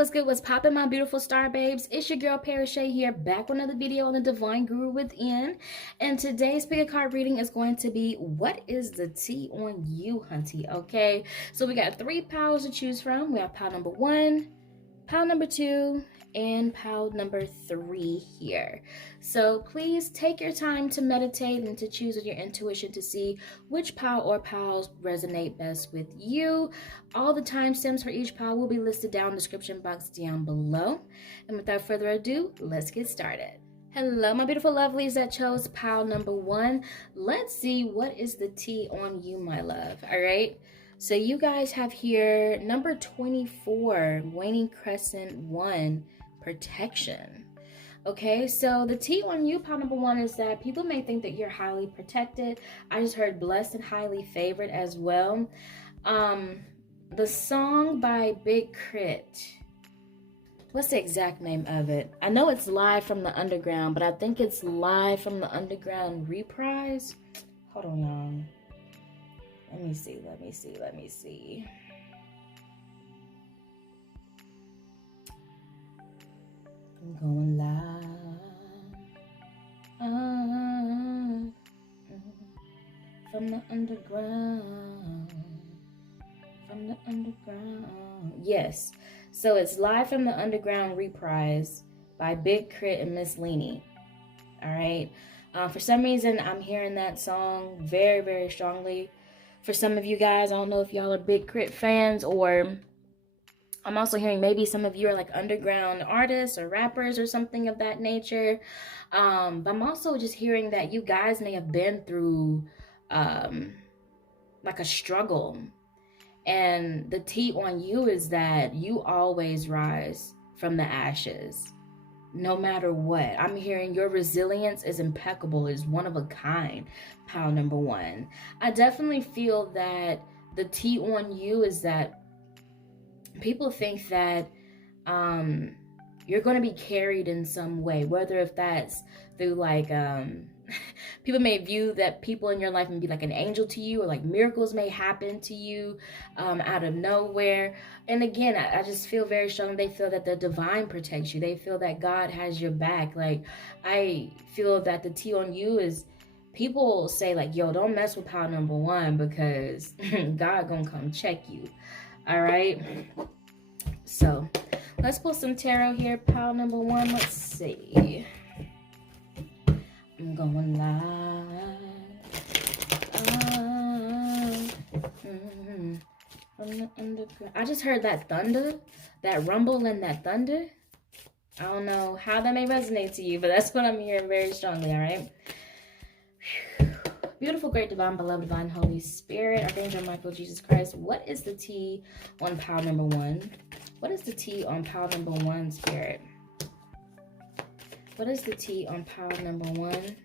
what's good? What's poppin', my beautiful star babes? It's your girl Parashay here, back with another video on the Divine Guru Within. And today's pick a card reading is going to be, what is the tea on you, hunty? Okay, so we got 3 piles to choose from. We have pile number 1, pile number 2, and pile number 3 here. So please take your time to meditate and to choose with your intuition to see which pile or piles resonate best with you. All the timestamps for each pile will be listed down in the description box down below. And without further ado, let's get started. Hello, my beautiful lovelies that chose pile number 1. Let's see what is the tea on you, my love. All right. So you guys have here number 24, Waning Crescent 1, protection. Okay, so the tea on you, pile number 1, is that people may think that you're highly protected. I just heard blessed and highly favored as well. The song by Big Crit, what's the exact name of it? I know it's Live from the Underground, but I think it's Live from the Underground reprise. Hold on, y'all. Let me see. I'm going live from the underground. Yes. So it's Live from the Underground reprise by Big Crit and Miss Leanie. All right. For some reason, I'm hearing that song very, very strongly. For some of you guys, I don't know if y'all are Big Crit fans, or I'm also hearing maybe some of you are like underground artists or rappers or something of that nature. But I'm also just hearing that you guys may have been through like a struggle. And the tea on you is that you always rise from the ashes, no matter what. I'm hearing your resilience is impeccable, is one of a kind, pile number 1. I definitely feel that the tea on you is that people think that you're going to be carried in some way, whether if that's through like people may view that people in your life may be like an angel to you, or like miracles may happen to you out of nowhere. And again, I just feel very strong. They feel that the divine protects you. They feel that God has your back. Like, I feel that the tea on you is, people say like, yo, don't mess with pile number 1 because God gonna come check you. All right. So let's pull some tarot here. Pile number 1. Let's see. I'm going live from the underground. I just heard that thunder, that rumble and that thunder. I don't know how that may resonate to you, but that's what I'm hearing very strongly, all right? Beautiful, great, divine, beloved, divine, Holy Spirit, Archangel Michael, Jesus Christ. What is the tea on pile number 1? What is the tea on pile number 1, Spirit? What is the tea on pile number 1?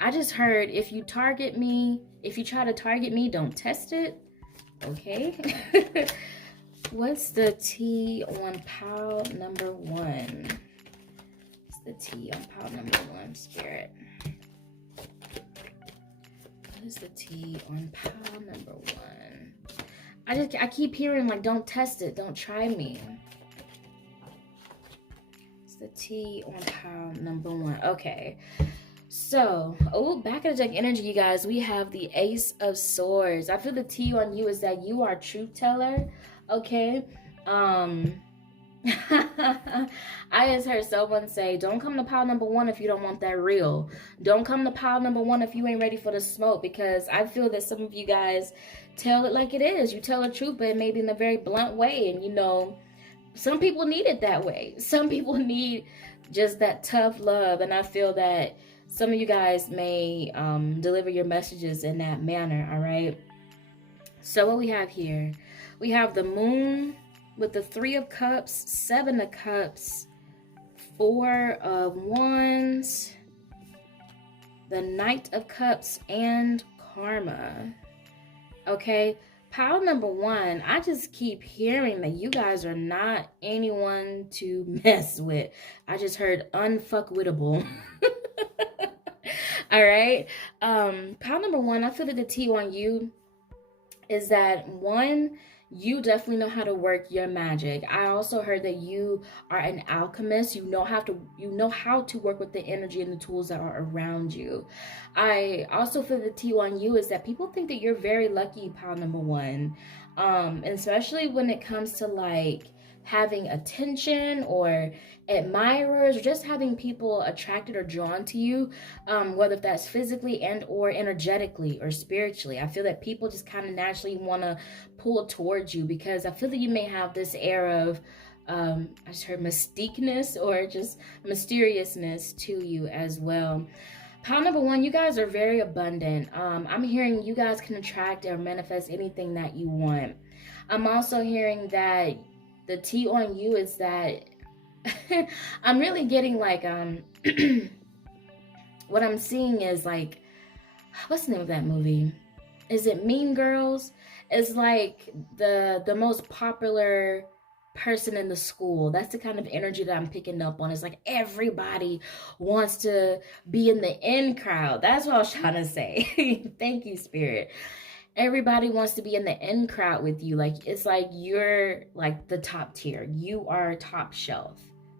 I just heard, if you try to target me, don't test it. Okay. What's the tea on pile number 1? What's the tea on pile number 1, Spirit? What is the tea on pile number 1? I keep hearing like, don't test it, don't try me. The tea on pile number 1. Okay, so back of the deck energy, you guys, we have the Ace of Swords. I feel the tea on you is that you are a truth teller. Okay. I just heard someone say, don't come to pile number 1 if you don't want that real. Don't come to pile number 1 if you ain't ready for the smoke, because I feel that some of you guys tell it like it is. You tell the truth, but maybe in a very blunt way. And you know, some people need it that way. Some people need just that tough love. And I feel that some of you guys may deliver your messages in that manner, all right? So what we have here, we have the Moon with the 3 of Cups, 7 of Cups, 4 of Wands, the Knight of Cups, and Karma. Okay? Pile number 1, I just keep hearing that you guys are not anyone to mess with. I just heard unfuckwittable. All right. Pile number 1, I feel that the tea on you is that, 1, you definitely know how to work your magic. I also heard that you are an alchemist. You know how to work with the energy and the tools that are around you. I also feel the T on you is that people think that you're very lucky, pile number one. And especially when it comes to like having attention or admirers, or just having people attracted or drawn to you, whether that's physically and or energetically or spiritually. I feel that people just kind of naturally want to pull towards you, because I feel that you may have this air of I just heard mystiqueness or just mysteriousness to you as well. Pile number one, you guys are very abundant. I'm hearing you guys can attract or manifest anything that you want. I'm also hearing that the T on you is that I'm really getting like what I'm seeing is like, what's the name of that movie? Is it Mean Girls? It's like the most popular person in the school. That's the kind of energy that I'm picking up on. It's like everybody wants to be in the in crowd. That's what I was trying to say. Thank you, Spirit. Everybody wants to be in the in crowd with you. Like, it's like you're like the top tier. You are top shelf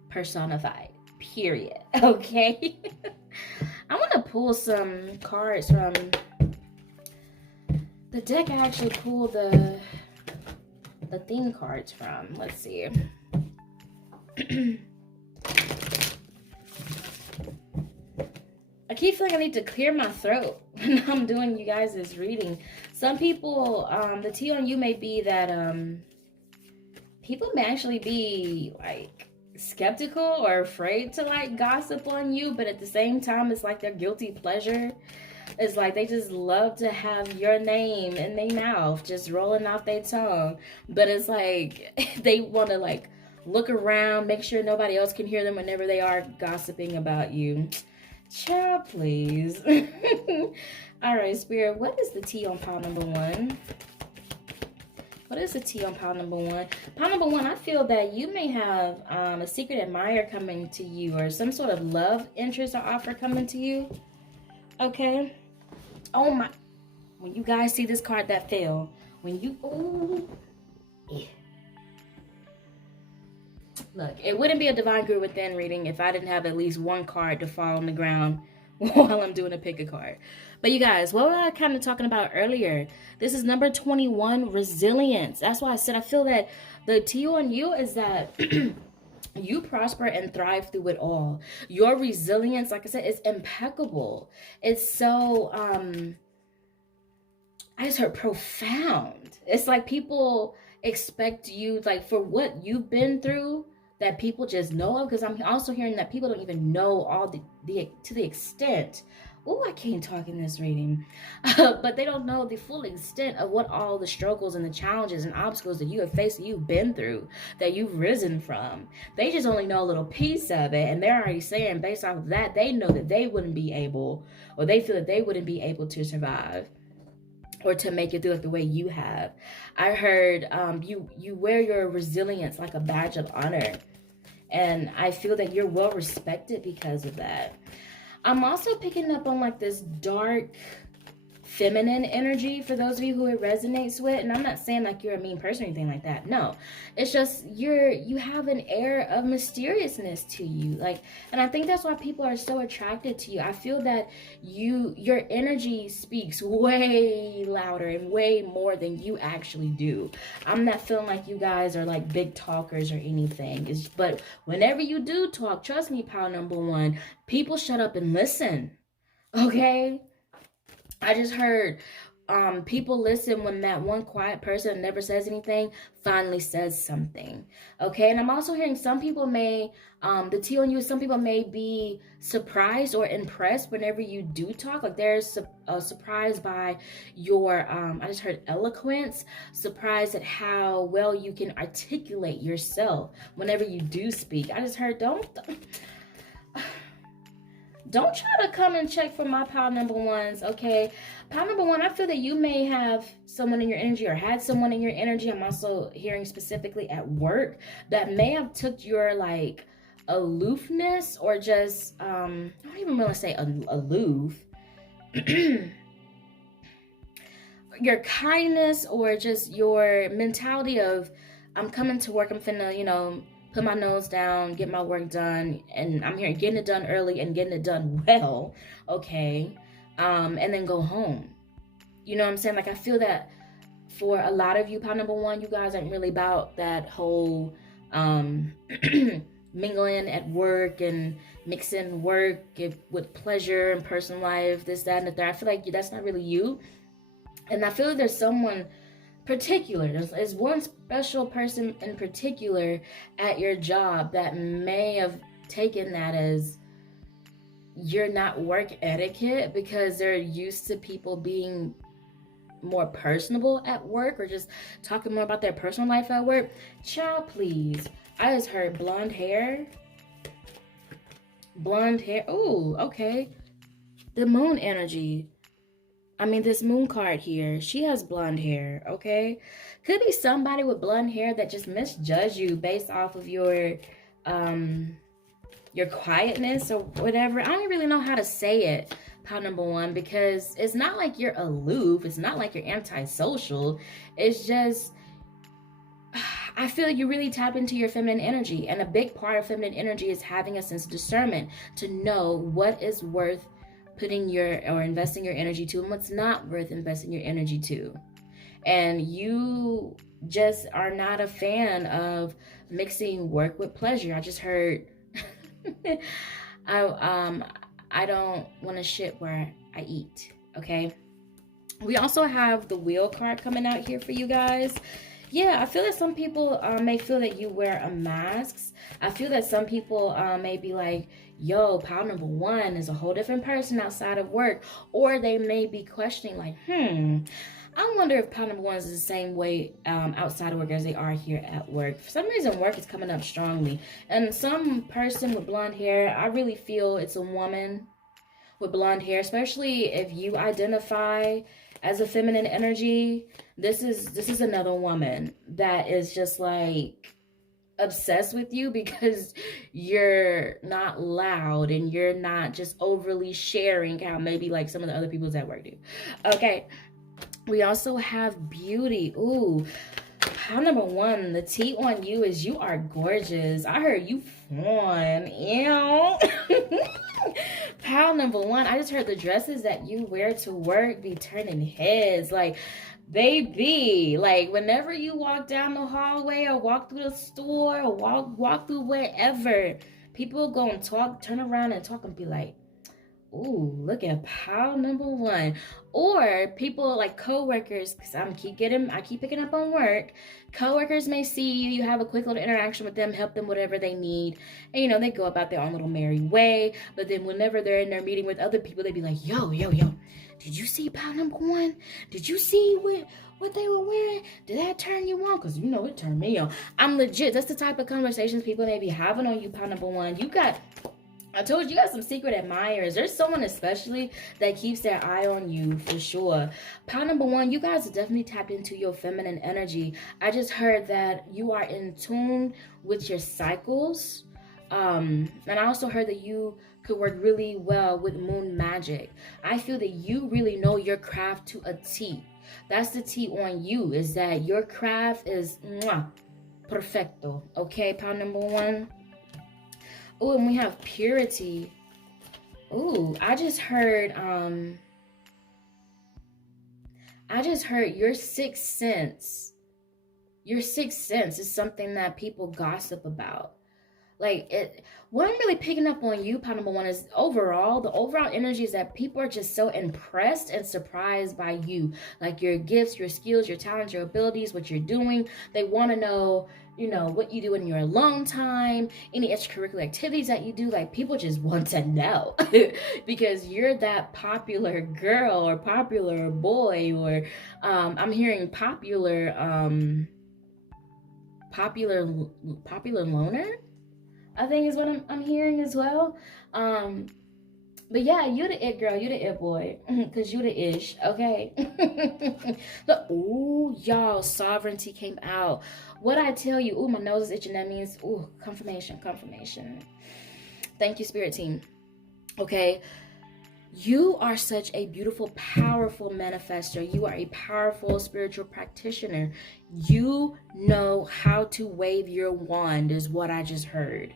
personified, period. Okay. I want to pull some cards from the deck I actually pulled the theme cards from. Let's see. I keep feeling I need to clear my throat when I'm doing you guys this reading. Some people, the T on you may be that people may actually be like skeptical or afraid to like gossip on you, but at the same time it's like their guilty pleasure. It's like they just love to have your name in their mouth just rolling off their tongue, but it's like they want to like look around, make sure nobody else can hear them whenever they are gossiping about you. Child, please. All right, Spirit, what is the T on pile number one? What is the T on pile number one? Pile number one, I feel that you may have a secret admirer coming to you, or some sort of love interest or offer coming to you. Okay. Oh my. When you guys see this card that fell, when you, oh, yeah. Look, it wouldn't be a Divine Guru Within reading if I didn't have at least one card to fall on the ground while I'm doing a pick a card. But you guys, what were I kind of talking about earlier? This is number 21, resilience. That's why I said I feel that the T on you is that you prosper and thrive through it all. Your resilience, like I said, is impeccable. It's so, I just heard profound. It's like people expect you, like, for what you've been through, that people just know of, because I'm also hearing that people don't even know all the to the extent. Oh, I can't talk in this reading. But they don't know the full extent of what all the struggles and the challenges and obstacles that you have faced, that you've been through, that you've risen from. They just only know a little piece of it, and they're already saying based off of that, they know that they wouldn't be able, or they feel that they wouldn't be able to survive or to make it through it the way you have. I heard you wear your resilience like a badge of honor. And I feel that you're well respected because of that. I'm also picking up on like this dark feminine energy for those of you who it resonates with. And I'm not saying like you're a mean person or anything like that. No, it's just you have an air of mysteriousness to you. Like, and I think that's why people are so attracted to you. I feel that your energy speaks way louder and way more than you actually do. I'm not feeling like you guys are like big talkers or anything. But whenever you do talk, trust me, pile number one, people shut up and listen. Okay? I just heard people listen when that one quiet person that never says anything finally says something. Okay, and I'm also hearing some people may, the T on you, some people may be surprised or impressed whenever you do talk. Like there's a surprise by your, I just heard eloquence, surprised at how well you can articulate yourself whenever you do speak. I just heard, don't try to come and check for my pile number ones, okay? Pile number one, I feel that you may have someone in your energy or had someone in your energy. I'm also hearing specifically at work that may have took your like aloofness or just, I don't even want to say aloof. your kindness or just your mentality of, I'm coming to work, I'm finna, put my nose down, get my work done, and I'm here getting it done early and getting it done well, okay, and then go home. You know what I'm saying? Like, I feel that for a lot of you, pile number one, you guys aren't really about that whole mingling at work and mixing work with pleasure and personal life, this, that, and the third. I feel like that's not really you. And I feel like there's someone particular, there's one special person in particular at your job that may have taken that as you're not work etiquette because they're used to people being more personable at work or just talking more about their personal life at work. Child, please. I just heard blonde hair. Oh, okay. The moon energy. I mean, this moon card here, she has blonde hair, okay? Could be somebody with blonde hair that just misjudged you based off of your quietness or whatever. I don't really know how to say it, pile number one, because it's not like you're aloof. It's not like you're antisocial. It's just, I feel like you really tap into your feminine energy. And a big part of feminine energy is having a sense of discernment to know what is worth putting or investing your energy to and what's not worth investing your energy to. And you just are not a fan of mixing work with pleasure. I just heard I don't want to shit where I eat, okay? We also have the wheel card coming out here for you guys. Yeah, I feel that some people may feel that you wear a mask. I feel that some people may be like, yo, pile number one is a whole different person outside of work. Or they may be questioning like, I wonder if pile number one is the same way outside of work as they are here at work. For some reason, work is coming up strongly. And some person with blonde hair, I really feel it's a woman with blonde hair, especially if you identify as a feminine energy. This is another woman that is just like obsessed with you because you're not loud and you're not just overly sharing how maybe like some of the other people's at work do. Okay, we also have beauty. Ooh, pile number one, the tea on you is you are gorgeous. I heard you fawn. Ew. Pile number one, I just heard the dresses that you wear to work be turning heads. Like, baby, like whenever you walk down the hallway or walk through the store or walk through wherever, people go and talk, turn around and talk and be like, ooh, look at pile number one. Or people like co-workers, because I keep picking up on work. Co-workers may see you have a quick little interaction with them, help them whatever they need, and they go about their own little merry way. But then whenever they're in their meeting with other people, they be like, yo, did you see pile number one? Did you see what they were wearing? Did that turn you on? Because it turned me on. I'm legit. That's the type of conversations people may be having on you, pile number one. I told you got some secret admirers. There's someone especially that keeps their eye on you for sure. Pile number one, you guys are definitely tapped into your feminine energy. I just heard that you are in tune with your cycles. And I also heard that you could work really well with moon magic. I feel that you really know your craft to a T. That's the T on you, is that your craft is perfecto. Okay, pile number one. Oh, and we have purity. Ooh, I just heard your sixth sense. Your sixth sense is something that people gossip about. Like, what I'm really picking up on you, pile number one, is the overall energy is that people are just so impressed and surprised by you. Like your gifts, your skills, your talents, your abilities, what you're doing. They want to know, what you do in your alone time, any extracurricular activities that you do. Like, people just want to know because you're that popular girl or popular boy, or I'm hearing popular loner, I think is what I'm hearing as well. But yeah, you the it girl, you the it boy, because you the ish, okay? Look, ooh, y'all, sovereignty came out. What I tell you, ooh, my nose is itching. That means, ooh, confirmation. Thank you, spirit team. Okay. You are such a beautiful, powerful manifester. You are a powerful spiritual practitioner. You know how to wave your wand, is what I just heard.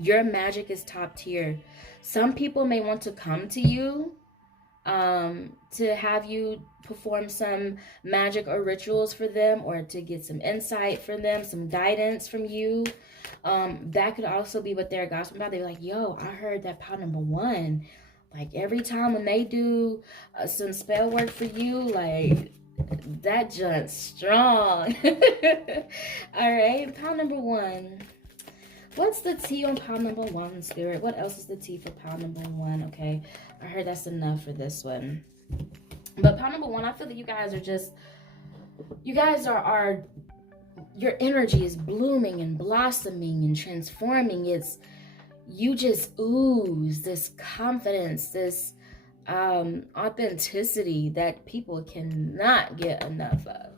Your magic is top tier. Some people may want to come to you to have you perform some magic or rituals for them, or to get some insight from them, some guidance from you. That could also be what they're gossiping about. They're like, yo, I heard that pile number one, like every time when they do some spell work for you, like that junt's strong. All right, pile number one. What's the tea on pile number one, Spirit? What else is the tea for pile number one? Okay, I heard that's enough for this one. But pile number one, I feel that you guys are just, you guys are your energy is blooming and blossoming and transforming. It's, you just ooze this confidence, this authenticity that people cannot get enough of.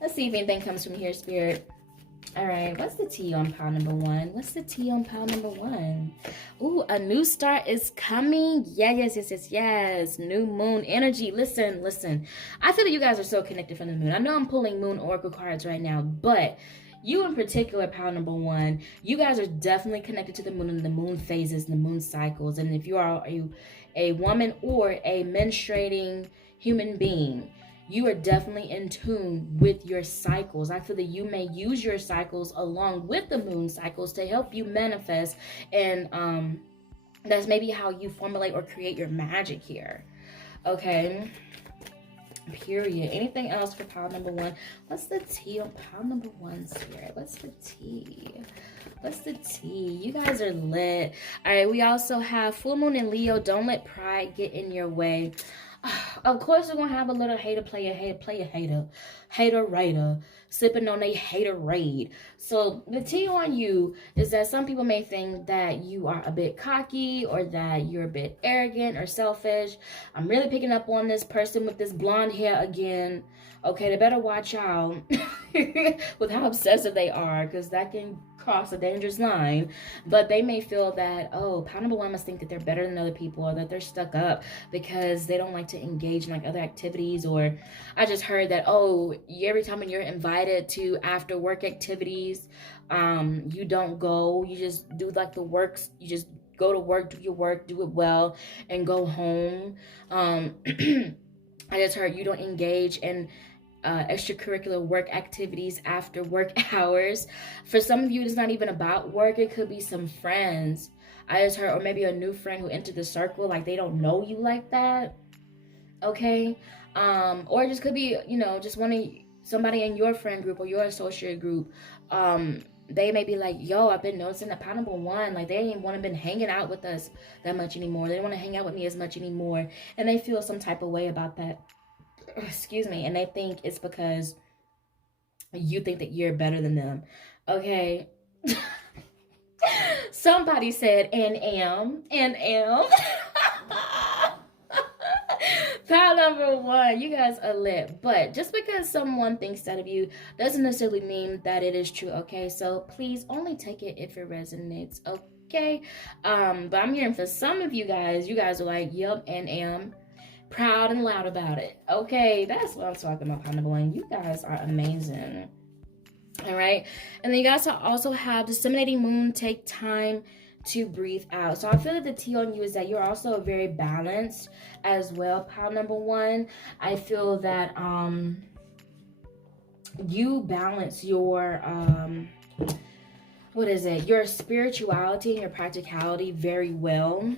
Let's see if anything comes from here, Spirit. All right, what's the tea on pile number one? What's the tea on pile number one? Ooh, a new start is coming. Yes. New moon energy. Listen. I feel that you guys are so connected from the moon. I know I'm pulling moon oracle cards right now, but you in particular, pile number one, you guys are definitely connected to the moon and the moon phases and the moon cycles. And if you are a woman or a menstruating human being, you are definitely in tune with your cycles. I feel that you may use your cycles along with the moon cycles to help you manifest. And that's maybe how you formulate or create your magic here. Okay. Period. Anything else for pile number one? What's the tea on pile number one, Spirit? What's the tea? What's the tea? You guys are lit. All right. We also have full moon in Leo. Don't let pride get in your way. Of course, we're going to have a little hater, hater, sipping on a haterade. So the tea on you is that some people may think that you are a bit cocky, or that you're a bit arrogant or selfish. I'm really picking up on this person with this blonde hair again. Okay, they better watch out with how obsessive they are, because that can cross a dangerous line. But they may feel that, oh, pile number one must think that they're better than other people, or that they're stuck up because they don't like to engage in like other activities. Or I just heard that, oh, every time when you're invited to after work activities, you don't go. You just do like the works. You just go to work, do your work, do it well, and go home. I just heard you don't engage in extracurricular work activities after work hours. For some of you, it's not even about work. It could be some friends. I just heard, or maybe a new friend who entered the circle, like they don't know you like that. Okay. Or it just could be, you know, just somebody in your friend group or your associate group. They may be like, yo, I've been noticing that pile number one, like they ain't want to been hanging out with us that much anymore. They don't want to hang out with me as much anymore. And they feel some type of way about that. Excuse me. And they think it's because you think that you're better than them. Okay. Somebody said and am. Pile number one, you guys are lit. But just because someone thinks that of you doesn't necessarily mean that it is true. Okay, so please only take it if it resonates. Okay. But I'm hearing for some of you guys are like, yep, and am proud and loud about it. Okay, that's what I'm talking about, pile number one. You guys are amazing. All right, and then you guys also have disseminating moon. Take time to breathe out. So I feel that the tea on you is that you're also very balanced as well, pile number one. I feel that you balance your your spirituality and your practicality very well.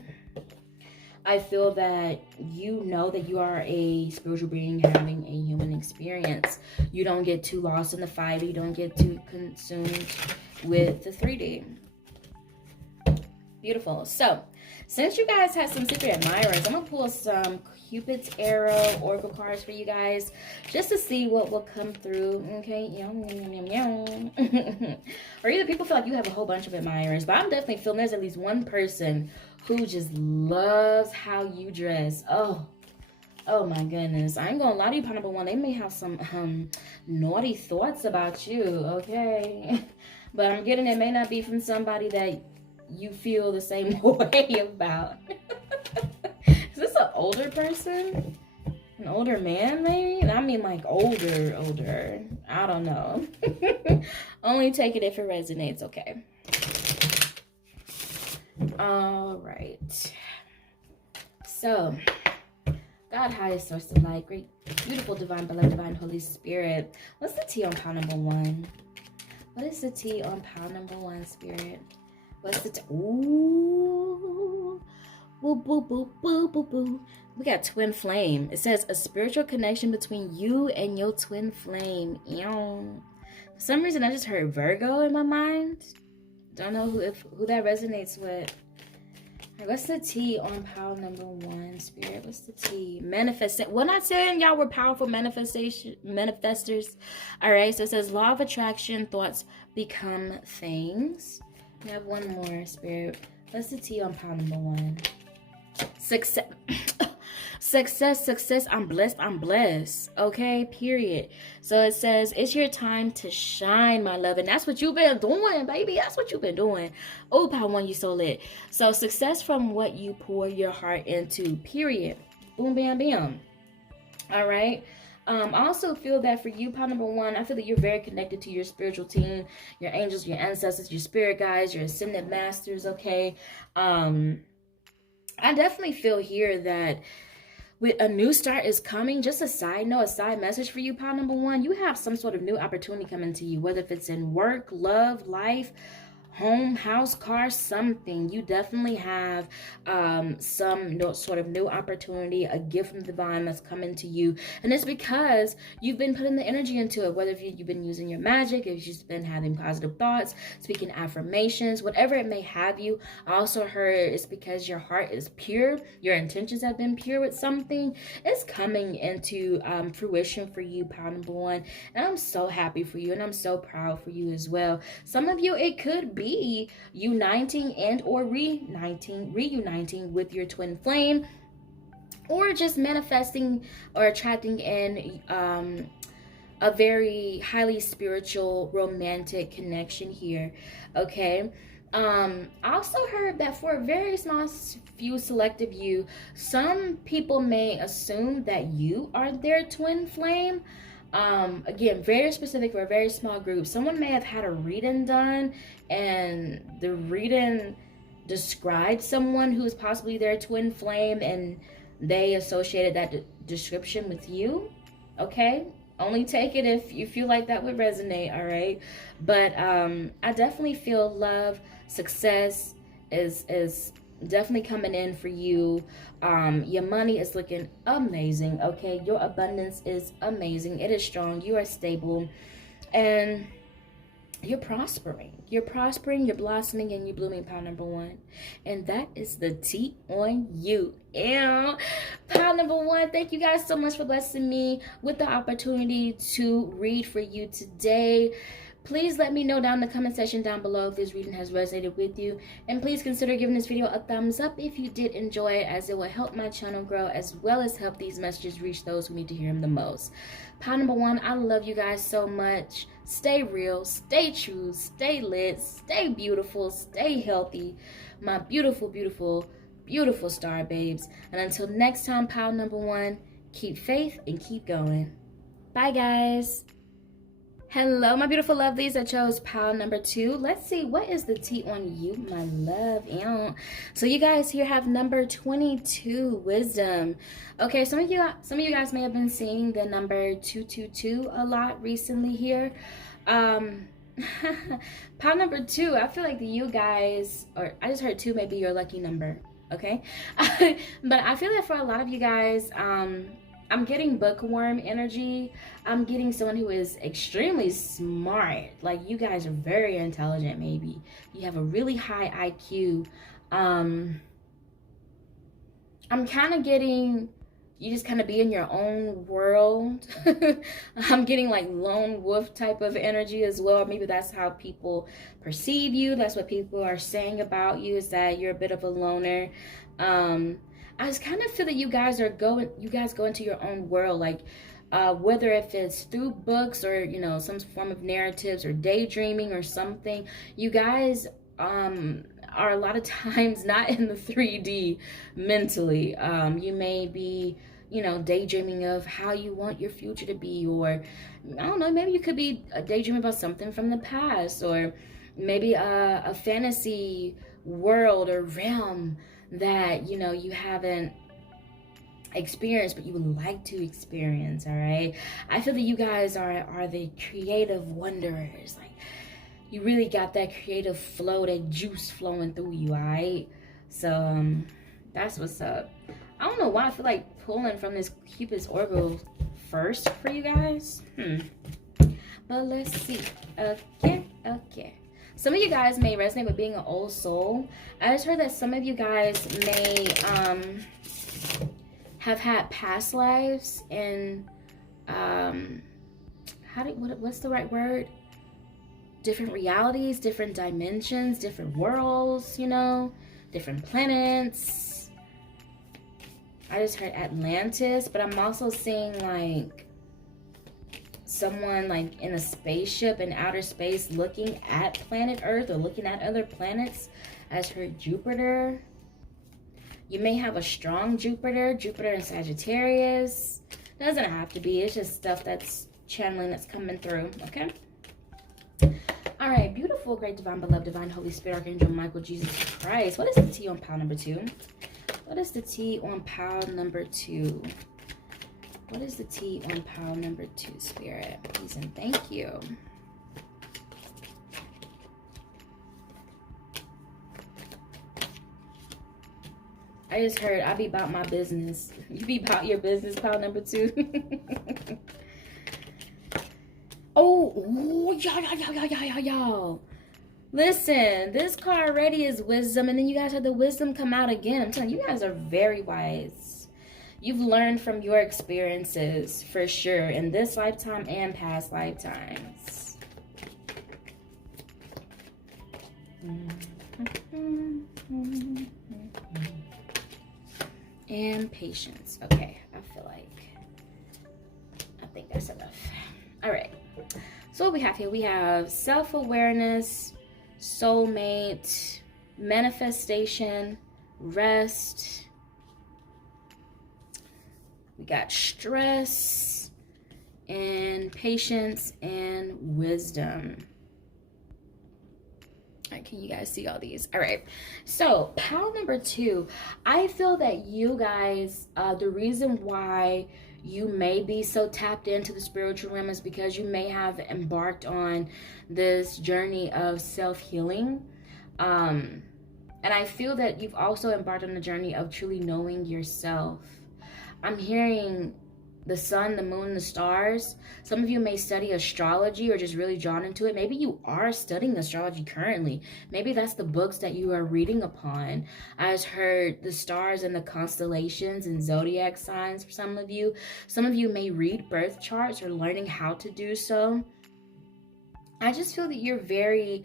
I feel that you know that you are a spiritual being having a human experience. You don't get too lost in the 5D. You don't get too consumed with the 3D. Beautiful. So, since you guys have some secret admirers, I'm going to pull some Cupid's arrow oracle cards for you guys just to see what will come through. Okay. Or either people feel like you have a whole bunch of admirers, but I'm definitely feeling there's at least one person who just loves how you dress. Oh my goodness. I ain't gonna lie to you, pile number one. They may have some naughty thoughts about you, okay? But I'm getting it may not be from somebody that you feel the same way about. Is this an older person? An older man, maybe? I mean, like, older. I don't know. Only take it if it resonates, okay. All right. So, God, highest source of light, great, beautiful, divine, beloved, divine, Holy Spirit. What's the T on pile number 1? What is the T on pile number 1, Spirit? What's the T? Ooh. Boo, boo, boo, boo, boo, boo. We got twin flame. It says a spiritual connection between you and your twin flame. Ew. For some reason, I just heard Virgo in my mind. Don't know who that resonates with. Right, what's the T on pile number 1, Spirit? What's the T? Manifest. We're not saying y'all were powerful manifestors. All right. So it says law of attraction. Thoughts become things. We have one more, Spirit. What's the T on pile number 1? Success. Success. I'm blessed. Okay, period. So it says it's your time to shine, my love. And that's what you've been doing, baby. That's what you've been doing. Oh, pile 1, you so lit. So success from what you pour your heart into, period. Boom, bam, bam. All right. I also feel that for you, pile number 1, I feel that you're very connected to your spiritual team, your angels, your ancestors, your spirit guides, your ascended masters, okay? I definitely feel here that with a new start is coming. Just a side note, a side message for you, pile number 1. You have some sort of new opportunity coming to you, whether if it's in work, love, life, home, house, car, something. You definitely have some sort of new opportunity, a gift from the divine that's coming to you. And it's because you've been putting the energy into it, whether if you've been using your magic, if you've been having positive thoughts, speaking affirmations, whatever it may have you. I also heard it's because your heart is pure, your intentions have been pure with something. It's coming into fruition for you, pile number 1. And I'm so happy for you, and I'm so proud for you as well. Some of you, it could be uniting and or reuniting with your twin flame, or just manifesting or attracting in a very highly spiritual romantic connection here, okay? I also heard that for a very small few selective you, some people may assume that you are their twin flame. Again, very specific for a very small group. Someone may have had a reading done, and the reading described someone who is possibly their twin flame, and they associated that description with you. Okay, only take it if you feel like that would resonate. All right, but I definitely feel love, success is definitely coming in for you. Your money is looking amazing, okay? Your abundance is amazing. It is strong. You are stable, and you're prospering. You're prospering, you're blossoming, and you're blooming, pile number 1. And that is the T on you. Ew. Pile number 1, thank you guys so much for blessing me with the opportunity to read for you today. Please let me know down in the comment section down below if this reading has resonated with you. And please consider giving this video a thumbs up if you did enjoy it, as it will help my channel grow, as well as help these messages reach those who need to hear them the most. Pile number 1, I love you guys so much. Stay real, stay true, stay lit, stay beautiful, stay healthy. My beautiful, beautiful, beautiful star babes. And until next time, pile number 1, keep faith and keep going. Bye, guys. Hello, my beautiful lovelies that chose pile number 2. Let's see, what is the T on you, my love? Ew. So you guys here have number 22, wisdom. Okay, some of you guys may have been seeing the number 222 a lot recently here. Pile number 2, I feel like you guys, or I just heard 2 may be your lucky number, okay? But I feel that for a lot of you guys, I'm getting bookworm energy. I'm getting someone who is extremely smart. Like, you guys are very intelligent, maybe. You have a really high IQ. I'm kind of getting, you just kind of be in your own world. I'm getting like lone wolf type of energy as well. Maybe that's how people perceive you. That's what people are saying about you, is that you're a bit of a loner. I just kind of feel that you guys go into your own world, like whether if it's through books or, you know, some form of narratives or daydreaming or something. You guys, are a lot of times not in the 3D mentally. You may be, daydreaming of how you want your future to be, or I don't know, maybe you could be daydreaming about something from the past, or maybe a fantasy world or realm that, you haven't experience but you would like to experience. All right, I feel that you guys are the creative wanderers. Like, you really got that creative flow, that juice flowing through you. All right, so that's what's up. I don't know why I feel like pulling from this Cupid's Oracle first for you guys, but let's see. Okay, some of you guys may resonate with being an old soul. I just heard that some of you guys may have had past lives and what's the right word? Different realities, different dimensions, different worlds, different planets. I just heard Atlantis, but I'm also seeing like someone like in a spaceship in outer space looking at planet Earth or looking at other planets. I just heard Jupiter. You may have a strong Jupiter in Sagittarius. Doesn't have to be. It's just stuff that's channeling, that's coming through, okay? All right, beautiful, great, divine, beloved, divine, Holy Spirit, Archangel Michael, Jesus Christ. What is the T on pile number 2? What is the T on pile number 2? What is the T on pile number 2, Spirit? Please and thank you. I just heard, I be about my business. You be about your business, pile number 2. Oh, y'all. Listen, this card already is wisdom, and then you guys had the wisdom come out again. I'm telling you, you guys are very wise. You've learned from your experiences, for sure, in this lifetime and past lifetimes. And patience. Okay, I think that's enough. All right, so what we have here, we have self-awareness, soulmate, manifestation, rest. We got stress and patience and wisdom. All right, can you guys see all these? All right, so pile number 2, I feel that you guys, the reason why you may be so tapped into the spiritual realm is because you may have embarked on this journey of self-healing. And I feel that you've also embarked on the journey of truly knowing yourself. I'm hearing the sun, the moon, the stars. Some of you may study astrology or just really drawn into it. Maybe you are studying astrology currently. Maybe that's the books that you are reading upon. I just heard the stars and the constellations and zodiac signs for some of you. Some of you may read birth charts or learning how to do so. I just feel that you're very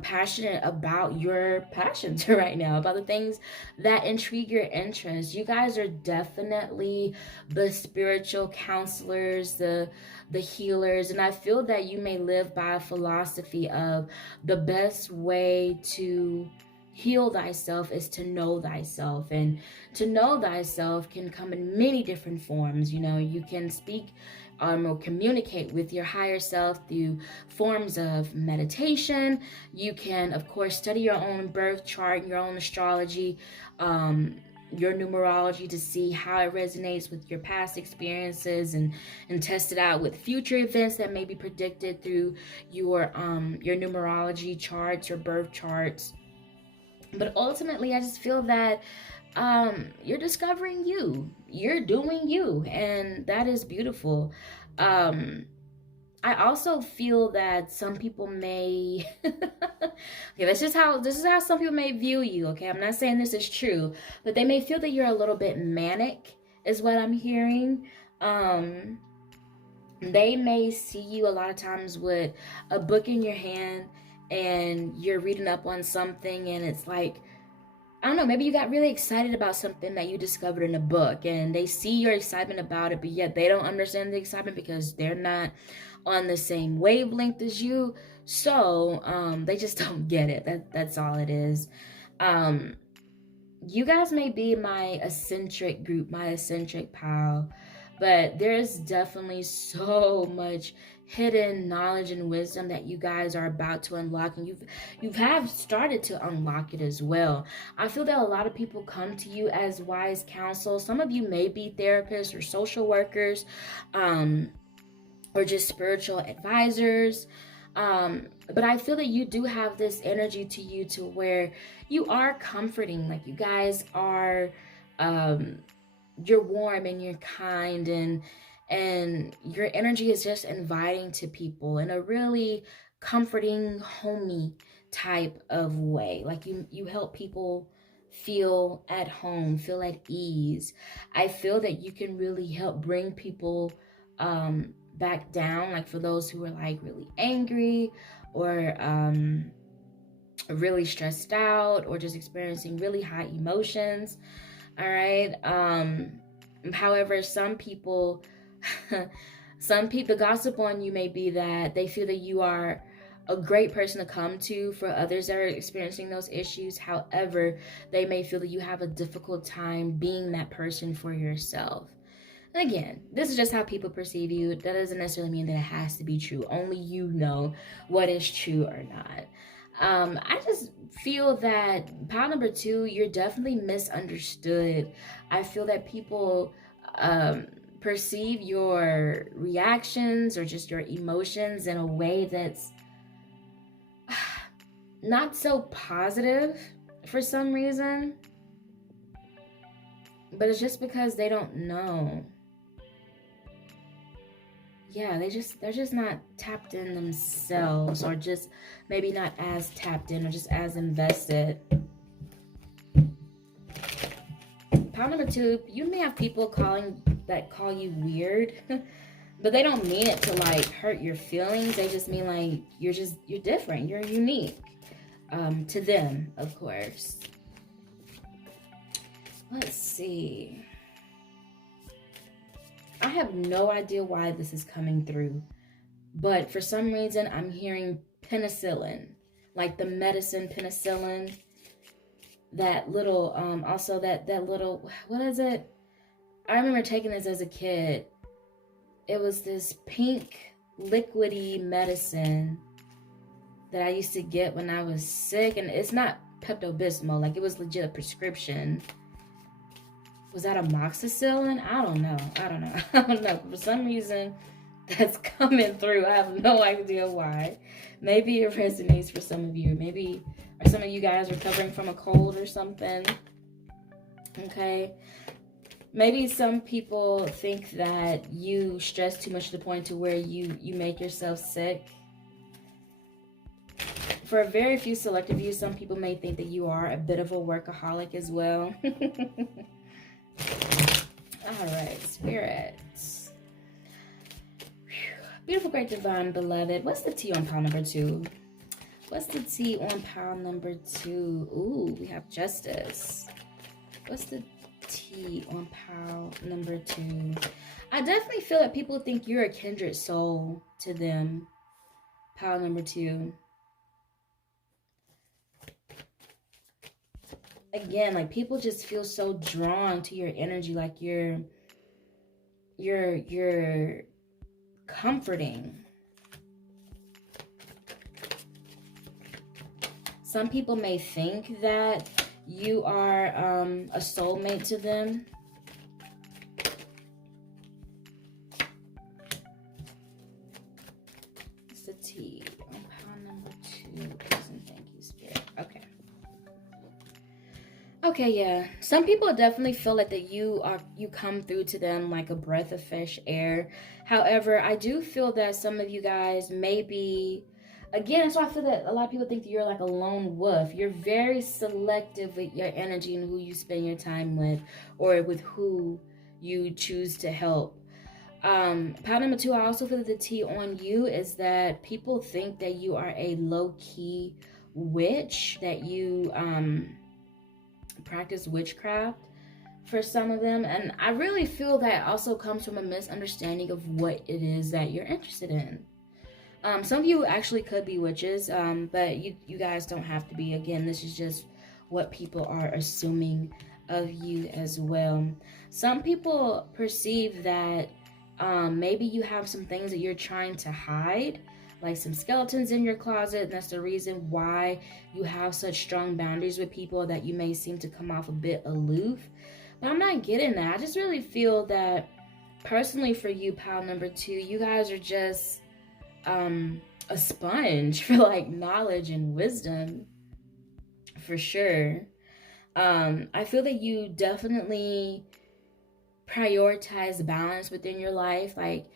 passionate about your passions right now, about the things that intrigue your interest. You guys are definitely the spiritual counselors, the healers, and I feel that you may live by a philosophy of the best way to heal thyself is to know thyself, and to know thyself can come in many different forms. You can speak or communicate with your higher self through forms of meditation. You can, of course, study your own birth chart, your own astrology, your numerology to see how it resonates with your past experiences, and test it out with future events that may be predicted through your numerology charts, your birth charts. But ultimately, I just feel that you're discovering you. You're doing you, and that is beautiful. I also feel that some people may okay, this is how some people may view you. Okay, I'm not saying this is true, but they may feel that you're a little bit manic, is what I'm hearing. They may see you a lot of times with a book in your hand and you're reading up on something, and it's like, I don't know, maybe you got really excited about something that you discovered in a book, and they see your excitement about it, but yet they don't understand the excitement because they're not on the same wavelength as you. So they just don't get it. That's all it is. You guys may be my eccentric group, my eccentric pal, but there's definitely so much hidden knowledge and wisdom that you guys are about to unlock, and you've have started to unlock it as well. I feel that a lot of people come to you as wise counsel. Some of you may be therapists or social workers, or just spiritual advisors. But I feel that you do have this energy to you to where you are comforting. Like, you guys are, you're warm and you're kind, and your energy is just inviting to people in a really comforting, homey type of way. Like, you help people feel at home, feel at ease. I feel that you can really help bring people back down, like for those who are like really angry or really stressed out or just experiencing really high emotions. All right. However, some people the gossip on you may be that they feel that you are a great person to come to for others that are experiencing those issues. However, they may feel that you have a difficult time being that person for yourself. And again, this is just how people perceive you. That doesn't necessarily mean that it has to be true. Only you know what is true or not. I just feel that pile number 2, you're definitely misunderstood. I feel that people perceive your reactions or just your emotions in a way that's not so positive for some reason. But it's just because they don't know. Yeah, they're just not tapped in themselves, or just maybe not as tapped in or just as invested. Pile number 2, you may have people call you weird, but they don't mean it to like hurt your feelings. They just mean like you're different, you're unique, to them, of course. Let's see. I have no idea why this is coming through, but for some reason I'm hearing penicillin, like the medicine penicillin. That little, also that little, what is it? I remember taking this as a kid. It was this pink liquidy medicine that I used to get when I was sick, and it's not Pepto-Bismol, like it was legit a prescription. Was that amoxicillin? I don't know. For some reason, that's coming through. I have no idea why. Maybe it resonates for some of you. Maybe some of you guys recovering from a cold or something. Okay. Maybe some people think that you stress too much to the point to where you make yourself sick. For a very few select of you, some people may think that you are a bit of a workaholic as well. All right, spirits. Beautiful, great, divine, beloved. What's the T on pile number 2? What's the T on pile number 2? Ooh, we have justice. What's the T on pile number 2? I definitely feel that people think you're a kindred soul to them. Pile number 2. Again, like people just feel so drawn to your energy, like you're comforting. Some people may think that you are a soulmate to them. It's the T on pile number 2. Please and thank you, Spirit. Okay. Okay, yeah. Some people definitely feel like that you come through to them like a breath of fresh air. However, I do feel that some of you guys may be, again, so I feel that a lot of people think that you're like a lone wolf. You're very selective with your energy and who you spend your time with, or with who you choose to help. Pile number 2, I also feel that the T on you is that people think that you are a low-key witch, that you practice witchcraft for some of them, and I really feel that also comes from a misunderstanding of what it is that you're interested in. Some of you actually could be witches, but you guys don't have to be. Again, this is just what people are assuming of you as well. Some people perceive that maybe you have some things that you're trying to hide, like some skeletons in your closet, and that's the reason why you have such strong boundaries with people, that you may seem to come off a bit aloof. But I'm not getting that. I just really feel that personally for you, pal number two, you guys are just a sponge for like knowledge and wisdom, for sure. I feel that you definitely prioritize balance within your life, like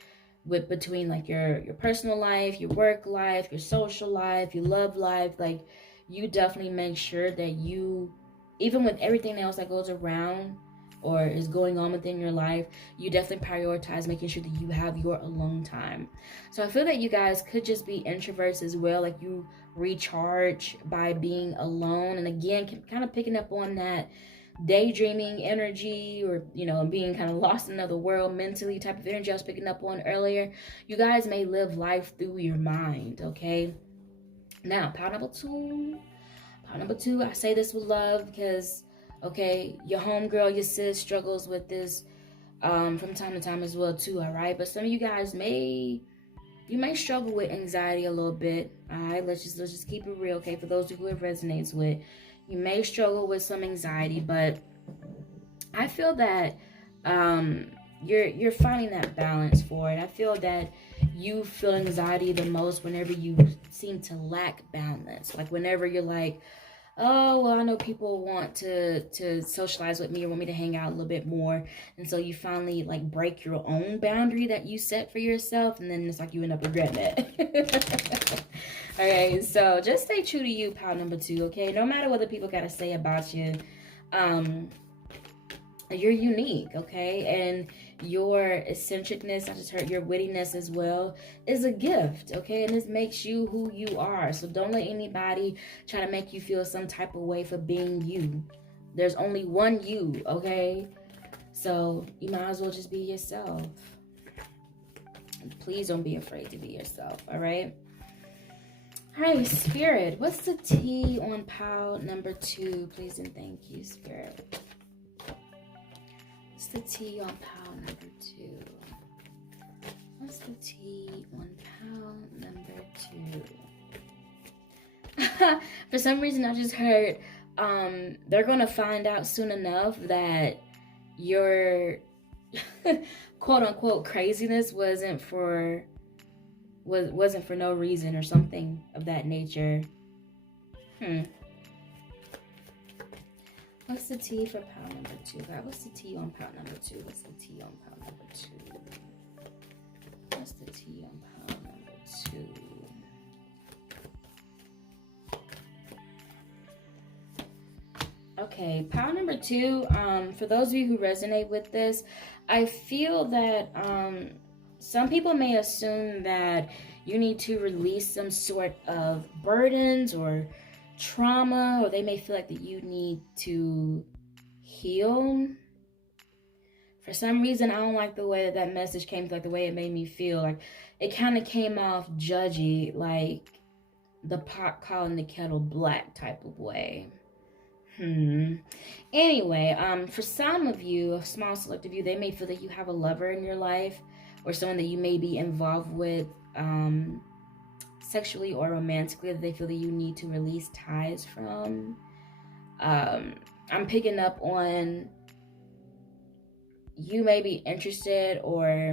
with between like your personal life, your work life, your social life, your love life. Like you definitely make sure that you, even with everything else that goes around or is going on within your life, you definitely prioritize making sure that you have your alone time. So I feel that you guys could just be introverts as well. Like you recharge by being alone, and again, kind of picking up on that daydreaming energy, or being kind of lost in another world mentally type of energy I was picking up on earlier. You guys may live life through your mind. Okay, now power number two, I say this with love because okay, your homegirl, your sis struggles with this from time to time as well too. All right, but some of you guys may struggle with anxiety a little bit. All right, let's just keep it real. Okay, for those who it resonates with, you may struggle with some anxiety, but I feel that you're finding that balance for it. I feel that you feel anxiety the most whenever you seem to lack balance. Like whenever you're like, oh, well, I know people want to socialize with me or want me to hang out a little bit more. And so you finally like break your own boundary that you set for yourself. And then it's like you end up regretting it. All right. So just stay true to you, pal number two. Okay. No matter what the people got to say about you, you're unique. Okay. And your eccentricness, I just heard your wittiness as well, is a gift. Okay. And this makes you who you are. So don't let anybody try to make you feel some type of way for being you. There's only one you. Okay. So you might as well just be yourself. Please don't be afraid to be yourself. All right. All right, Spirit, what's the T on pile number two? Please and thank you, Spirit. What's the T on pile number two? What's the T on pile number two? For some reason, I just heard they're going to find out soon enough that your quote-unquote craziness wasn't for no reason or something of that nature. What's the T for pound number two? God, what's the T on pound number two? What's the T on pound number two? What's the T on pound number two? Okay, pound number two, for those of you who resonate with this, I feel that some people may assume that you need to release some sort of burdens or trauma, or they may feel like that you need to heal. For some reason, I don't like the way that message came, like the way it made me feel. Like it kind of came off judgy, like the pot calling the kettle black type of way. Anyway, for some of you, a small select of you, they may feel that you have a lover in your life, or someone that you may be involved with sexually or romantically, that they feel that you need to release ties from. I'm picking up on you may be interested or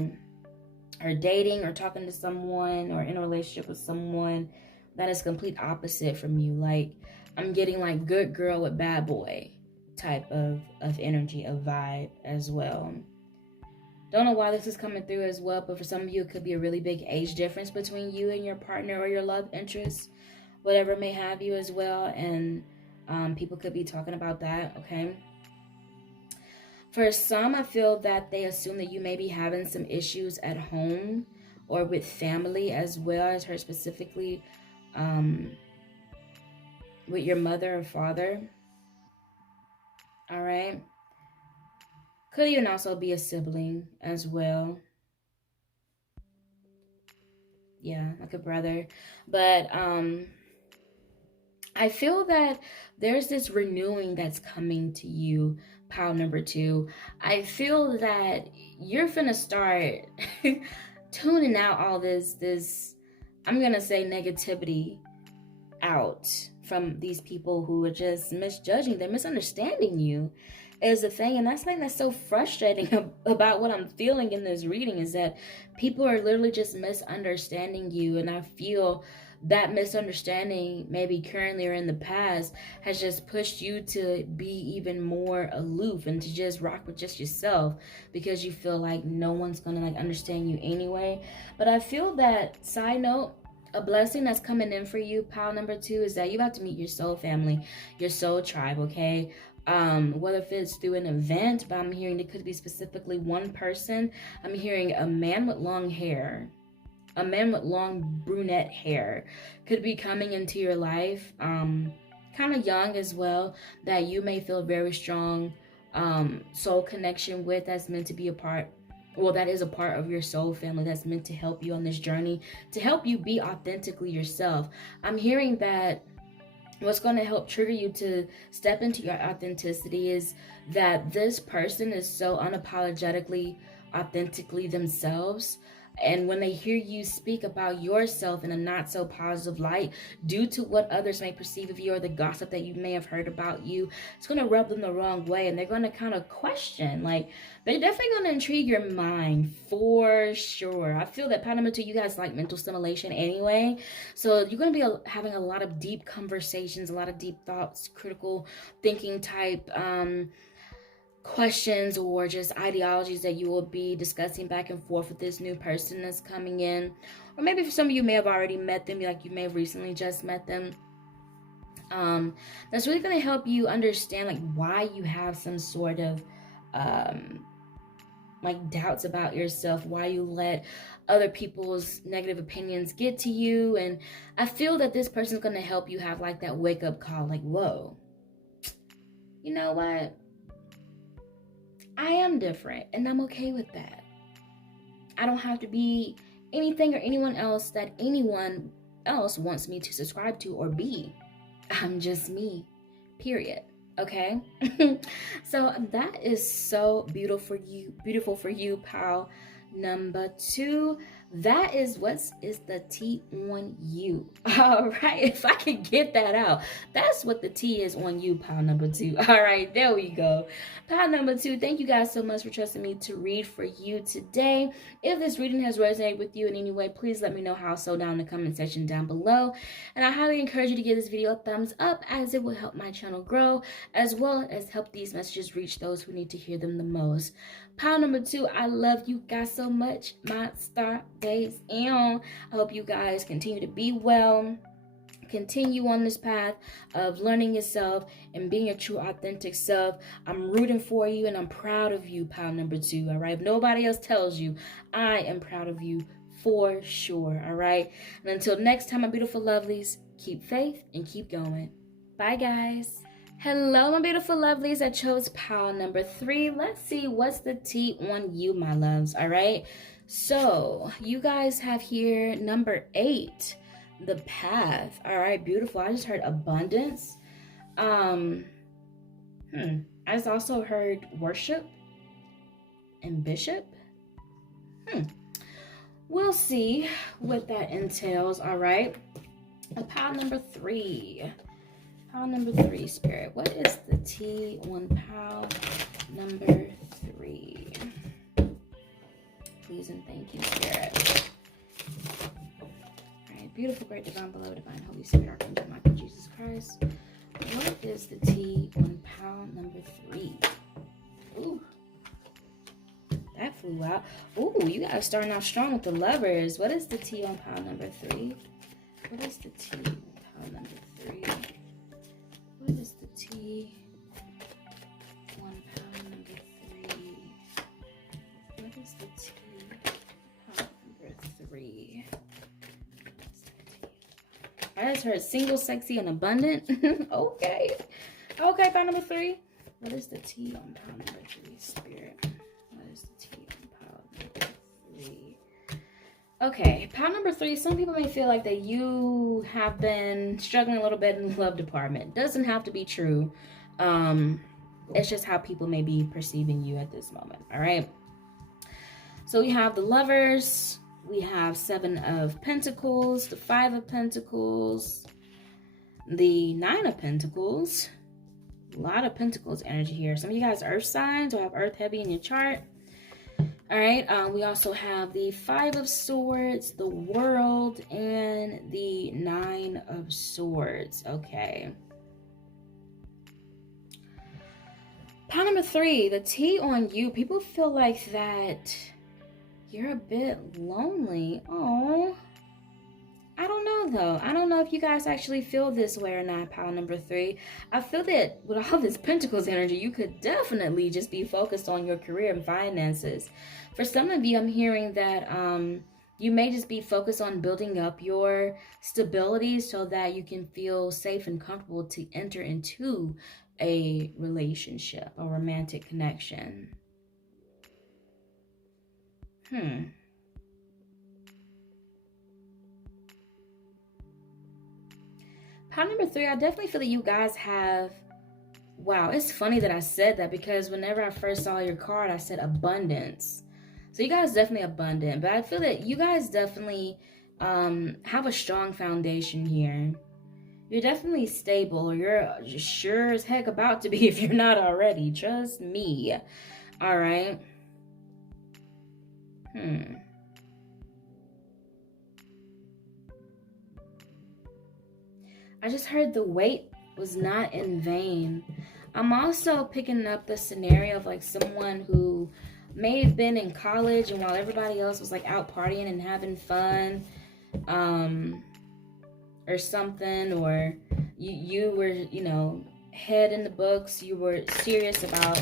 dating or talking to someone or in a relationship with someone that is complete opposite from you. Like I'm getting like good girl with bad boy type of energy, of vibe as well. Don't know why this is coming through as well, but for some of you, it could be a really big age difference between you and your partner or your love interest, whatever may have you as well. And people could be talking about that, okay? For some, I feel that they assume that you may be having some issues at home or with family as well, as her specifically with your mother or father. All right. Could even also be a sibling as well. Yeah, like a brother. But I feel that there's this renewing that's coming to you, pile number two. I feel that you're finna start tuning out all this, I'm gonna say, negativity out from these people who are just misjudging. They're misunderstanding you is the thing. And that's something that's so frustrating about what I'm feeling in this reading, is that people are literally just misunderstanding you. And I feel that misunderstanding, maybe currently or in the past, has just pushed you to be even more aloof and to just rock with just yourself, because you feel like no one's gonna like understand you anyway. But I feel that, side note, a blessing that's coming in for you, pile number two, is that you have to meet your soul family, your soul tribe, okay? Whether if it's through an event, but I'm hearing it could be specifically one person. I'm hearing a man with long hair, a man with long brunette hair could be coming into your life, kind of young as well, that you may feel very strong soul connection with, that's meant to be a part, well, that is a part of your soul family that's meant to help you on this journey, to help you be authentically yourself. I'm hearing that what's going to help trigger you to step into your authenticity is that this person is so unapologetically, authentically themselves. And when they hear you speak about yourself in a not so positive light, due to what others may perceive of you or the gossip that you may have heard about you, it's going to rub them the wrong way. And they're going to kind of question, like, they're definitely going to intrigue your mind for sure. I feel that, part number two, you guys like mental stimulation anyway. So you're going to be having a lot of deep conversations, a lot of deep thoughts, critical thinking type questions, or just ideologies that you will be discussing back and forth with this new person that's coming in. Or maybe for some of you may have already met them, like you may have recently just met them. That's really going to help you understand like why you have some sort of like doubts about yourself, why you let other people's negative opinions get to you. And I feel that this person is going to help you have like that wake up call, like, whoa, you know what? I am different, and I'm okay with that. I don't have to be anything or anyone else that anyone else wants me to subscribe to or be. I'm just me, period. Okay? So that is so beautiful for you, pal. Number two, that is what is the tea on you. All right, if I can get that out, that's what the tea is on you, pile number two. All right, there we go. Pile number two, thank you guys so much for trusting me to read for you today. If this reading has resonated with you in any way, please let me know how so down in the comment section down below. And I highly encourage you to give this video a thumbs up, as it will help my channel grow, as well as help these messages reach those who need to hear them the most. Pile number two, I love you guys so much, my star babes. And I hope you guys continue to be well, continue on this path of learning yourself and being your true authentic self. I'm rooting for you and I'm proud of you, pile number two. All right, if nobody else tells you, I am proud of you for sure. All right, and until next time, my beautiful lovelies, keep faith and keep going. Bye guys. Hello, my beautiful lovelies. I chose pile number three. Let's see what's the tea on you, my loves. All right, so you guys have here number 8, the path. All right, beautiful. I just heard abundance. I just also heard worship and bishop. We'll see what that entails. All right, pile number 3. Pile number 3, Spirit. What is the tea on pile number 3? Please and thank you, Spirit. All right, beautiful, great, divine, beloved, divine, Holy Spirit, Archangel Michael, Jesus Christ. What is the tea on pile number 3? Ooh, that flew out. Ooh, you guys starting off strong with the lovers. What is the tea on pile number 3? What is the tea on pile number 3? What is the tea on pile number 3? What is the tea on pile number 3? I just heard single, sexy, and abundant. Okay. Okay, pile number 3. What is the tea on pile number 3, Spirit? What is the tea on pile number 3? Okay, pile number 3. Some people may feel like that you have been struggling a little bit in the love department. Doesn't have to be true. It's just how people may be perceiving you at this moment. All right. So we have the Lovers. We have 7 of Pentacles, the 5 of Pentacles, the 9 of Pentacles. A lot of Pentacles energy here. Some of you guys are Earth signs or have Earth heavy in your chart. All right, we also have the 5 of Swords, the World, and the 9 of Swords. Okay. Pile number 3, the T on you. People feel like that you're a bit lonely. Oh, I don't know though. I don't know if you guys actually feel this way or not, pile number 3. I feel that with all this Pentacles energy, you could definitely just be focused on your career and finances. For some of you, I'm hearing that you may just be focused on building up your stability so that you can feel safe and comfortable to enter into a relationship, a romantic connection. Pile number 3, I definitely feel that you guys have, wow, it's funny that I said that because whenever I first saw your card, I said abundance. So you guys definitely abundant, but I feel that you guys definitely have a strong foundation here. You're definitely stable, or you're sure as heck about to be if you're not already. Trust me. All right. I just heard the wait was not in vain. I'm also picking up the scenario of like someone who may have been in college and while everybody else was like out partying and having fun, or something, or you were, you know, head in the books, you were serious about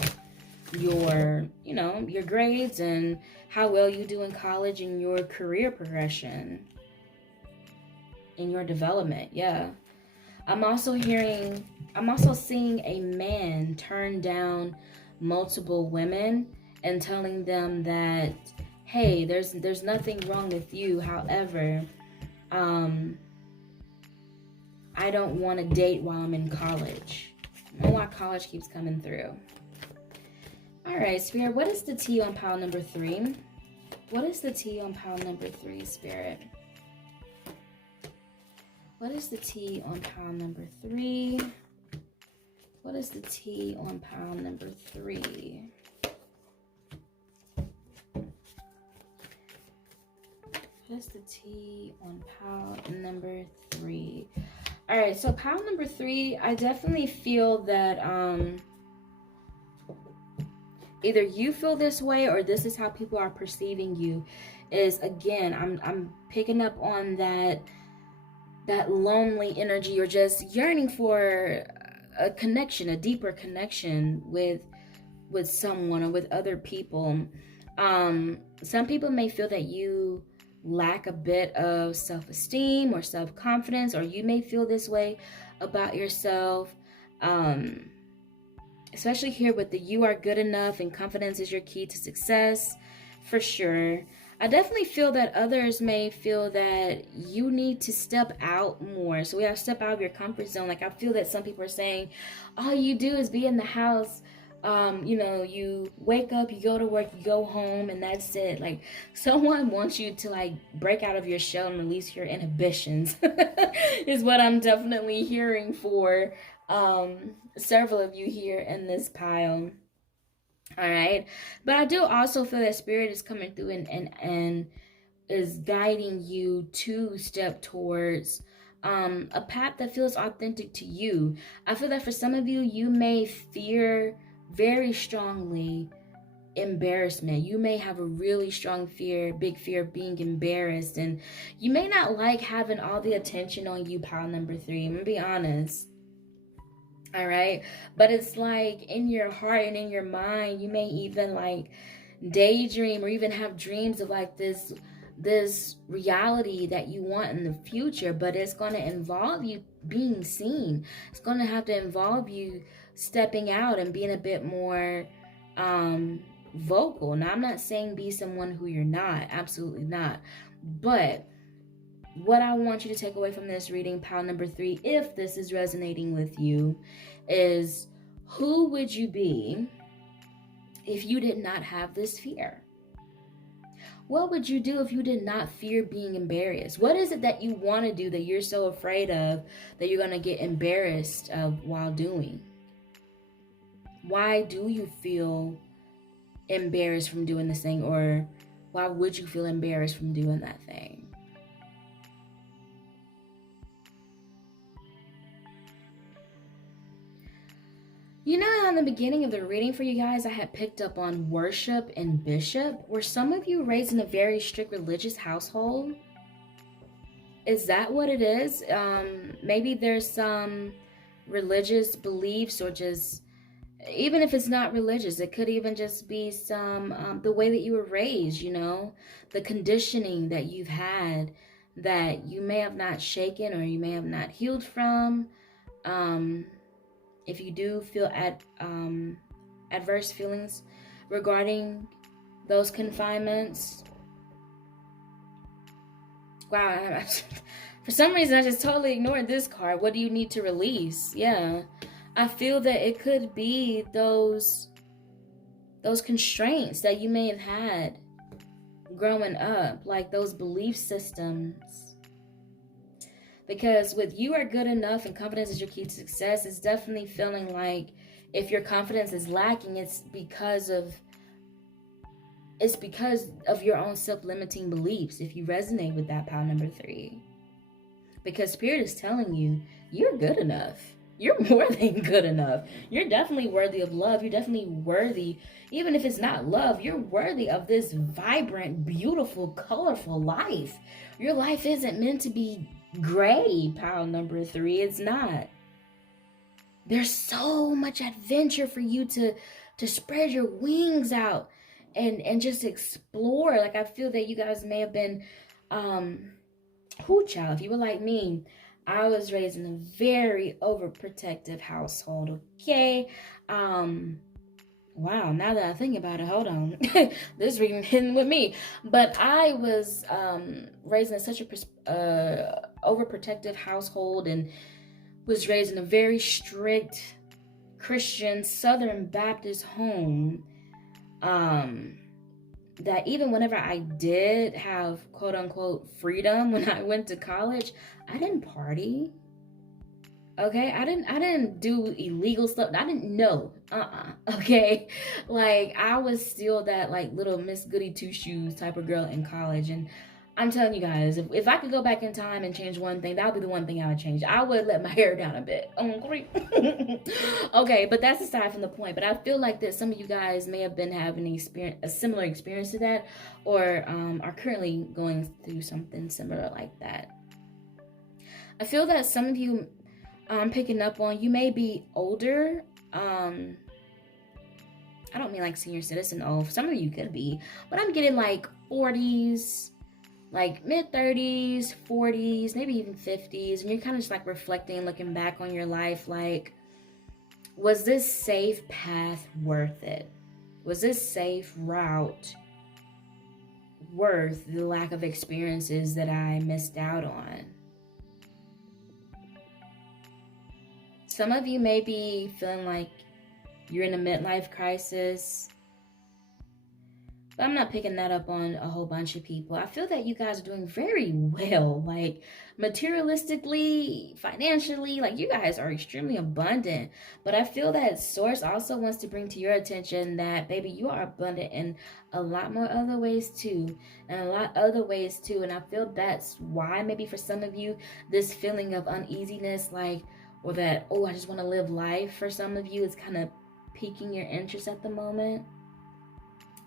your, you know, your grades and how well you do in college and your career progression and your development. Yeah. I'm also seeing a man turn down multiple women and telling them that, hey, there's nothing wrong with you. However, I don't want to date while I'm in college. I don't know why college keeps coming through. All right, Spirit, what is the T on pile number 3? What is the T on pile number 3, Spirit? What is the T on pile number 3? What is the T on pile number 3? What is the T on pile number 3? All right, so pile number 3, I definitely feel that either you feel this way or this is how people are perceiving you. Is, again, I'm picking up on that lonely energy. You're just yearning for a connection, a deeper connection with someone or with other people. Some people may feel that you lack a bit of self-esteem or self-confidence, or you may feel this way about yourself, especially here with the you are good enough and confidence is your key to success, for sure. I definitely feel that others may feel that you need to step out more. So we have to step out of your comfort zone. Like, I feel that some people are saying, all you do is be in the house. You know, you wake up, you go to work, you go home, and that's it. Like, someone wants you to like break out of your shell and release your inhibitions is what I'm definitely hearing for several of you here in this pile. All right, but I do also feel that Spirit is coming through and is guiding you to step towards a path that feels authentic to you. I feel that for some of you, you may fear very strongly embarrassment. You may have a really strong fear, big fear of being embarrassed, and you may not like having all the attention on you, pile number 3. I'm gonna be honest. All right, but it's like in your heart and in your mind, you may even like daydream or even have dreams of like this reality that you want in the future, but it's going to involve you being seen. It's going to have to involve you stepping out and being a bit more vocal. Now, I'm not saying be someone who you're not, absolutely not, But what I want you to take away from this reading, pile number 3, if this is resonating with you, is who would you be if you did not have this fear? What would you do if you did not fear being embarrassed? What is it that you want to do that you're so afraid of that you're going to get embarrassed of while doing? Why do you feel embarrassed from doing this thing? Or why would you feel embarrassed from doing that thing? You know, in the beginning of the reading for you guys, I had picked up on worship and bishop. Were some of you raised in a very strict religious household? Is that what it is? Maybe there's some religious beliefs, or just, even if it's not religious, it could even just be some, the way that you were raised, you know, the conditioning that you've had that you may have not shaken or you may have not healed from. If you do feel adverse feelings regarding those confinements, wow, for some reason I just totally ignored this card. What do you need to release? Yeah, I feel that it could be those constraints that you may have had growing up, like those belief systems. Because with you are good enough and confidence is your key to success, it's definitely feeling like if your confidence is lacking, it's because of your own self-limiting beliefs, if you resonate with that, pile number 3. Because Spirit is telling you, you're good enough. You're more than good enough. You're definitely worthy of love. You're definitely worthy, even if it's not love, you're worthy of this vibrant, beautiful, colorful life. Your life isn't meant to be gray, pile number 3. It's not. There's so much adventure for you to spread your wings out and just explore. Like, I feel that you guys may have been child, if you were like me, I was raised in a very overprotective household. Okay. Wow, now that I think about it, hold on. This reading hidden with me. But I was raised in such a overprotective household, and was raised in a very strict Christian Southern Baptist home. That even whenever I did have quote unquote freedom when I went to college, I didn't party. Okay, I didn't do illegal stuff. I didn't know. Okay, like I was still that like little Miss Goody Two Shoes type of girl in college. And I'm telling you guys, if I could go back in time and change one thing, that would be the one thing I would change. I would let my hair down a bit. Okay, but that's aside from the point. But I feel like that some of you guys may have been having a similar experience to that, or are currently going through something similar like that. I feel that some of you, I'm picking up on, you may be older. I don't mean like senior citizen old. Some of you could be, but I'm getting like 40s, like mid 30s, 40s, maybe even 50s, and you're kind of just like reflecting, looking back on your life, like, was this safe path worth it? Was this safe route worth the lack of experiences that I missed out on? Some of you may be feeling like you're in a midlife crisis, but I'm not picking that up on a whole bunch of people. I feel that you guys are doing very well, like materialistically, financially, like you guys are extremely abundant. But I feel that Source also wants to bring to your attention that, baby, you are abundant in a lot more other ways too, and a lot other ways too. And I feel that's why maybe for some of you, this feeling of uneasiness, like, or that, oh, I just want to live life, for some of you, it's kind of piquing your interest at the moment.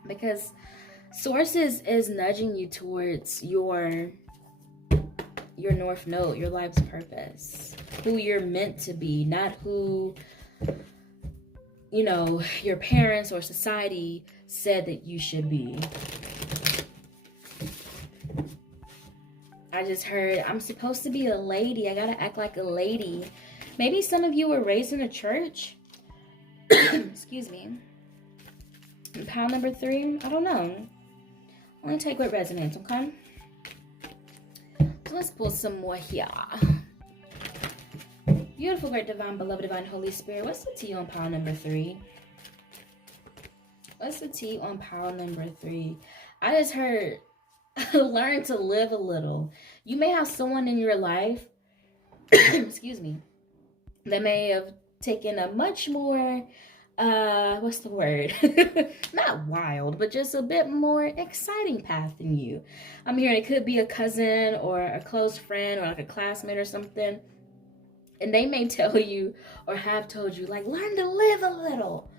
Because Source is nudging you towards your North Node, your life's purpose, who you're meant to be, not who, you know, your parents or society said that you should be. I just heard, I'm supposed to be a lady. I gotta act like a lady. Maybe some of you were raised in a church. Excuse me. And pile number 3, I don't know. Only take what resonates, okay? Let's pull some more here. Beautiful, great, divine, beloved, divine, Holy Spirit. What's the T on pile number 3? What's the T on pile number 3? I just heard learn to live a little. You may have someone in your life, excuse me, that may have taken a much more, what's the word? Not wild, but just a bit more exciting path than you. I'm hearing it could be a cousin or a close friend or like a classmate or something. And they may tell you or have told you, like, learn to live a little.